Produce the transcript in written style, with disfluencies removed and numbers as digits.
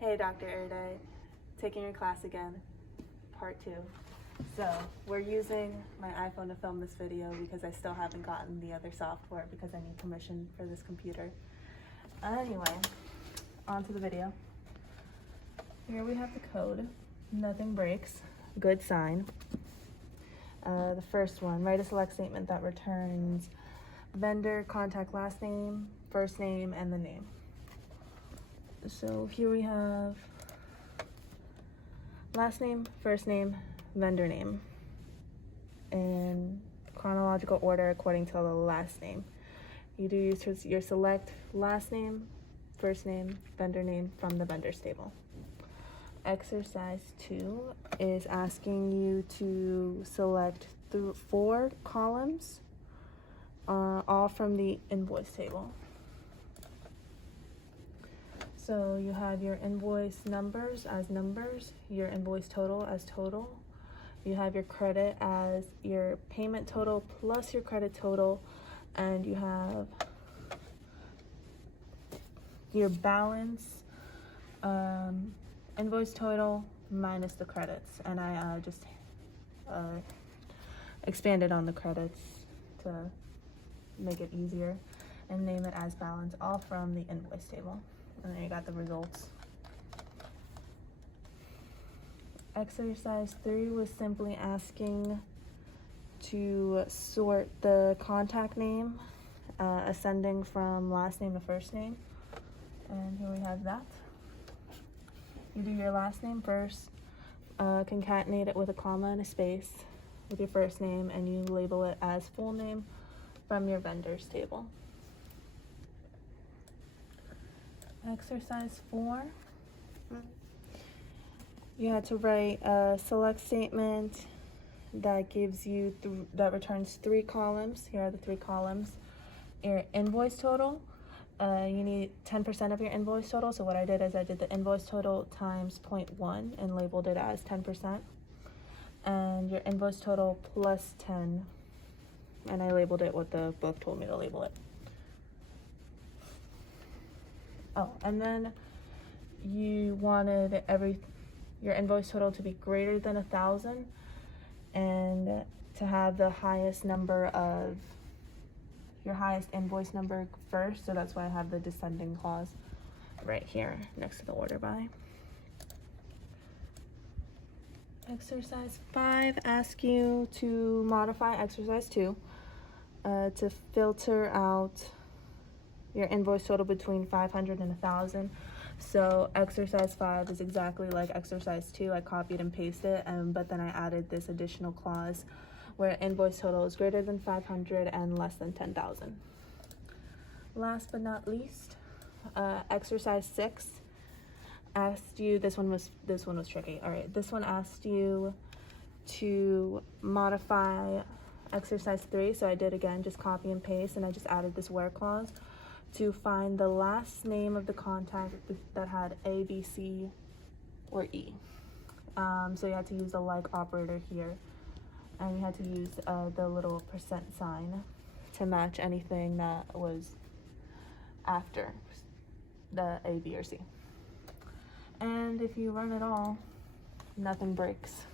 Hey, Dr. Erday, taking your class again, part 2. So we're using my iPhone to film this video because I still haven't gotten the other software because I need permission for this computer. Anyway, on to the video. Here we have the code. Nothing breaks. Good sign. The first one, write a select statement that returns vendor, contact, last name, first name, and the name. So here we have last name, first name, vendor name in chronological order according to the last name. You do use your select last name, first name, vendor name from the vendors table. Exercise 2 is asking you to select 4 columns, all from the invoice table. So you have your invoice numbers as numbers, your invoice total as total. You have your credit as your payment total plus your credit total, and you have your balance, invoice total minus the credits. And I just expanded on the credits to make it easier and name it as balance, all from the invoice table. And then you got the results. Exercise 3 was simply asking to sort the contact name, ascending from last name to first name. And here we have that. You do your last name first, concatenate it with a comma and a space with your first name, and you label it as full name from your vendors table. Exercise 4, you had to write a select statement that gives you that returns 3 columns. Here are the 3 columns. Your invoice total, you need 10% of your invoice total. So what I did is I did the invoice total times 0.1 and labeled it as 10%. And your invoice total plus 10, and I labeled it what the book told me to label it. Oh, and then you wanted your invoice total to be greater than 1,000 and to have the highest number of your highest invoice number first. So that's why I have the descending clause right here next to the order by. Exercise 5 asks you to modify exercise 2 to filter out your invoice total between 500 and 1,000. So exercise 5 is exactly like exercise 2. I copied and pasted, but then I added this additional clause where invoice total is greater than 500 and less than 10,000. Last but not least, exercise 6 asked you, this one was tricky. All right, this one asked you to modify exercise 3. So I did again, just copy and paste, and I just added this where clause to find the last name of the contact that had A, B, C, or E. So you had to use the like operator here, and you had to use the little percent sign to match anything that was after the A, B, or C. And if you run it all, nothing breaks.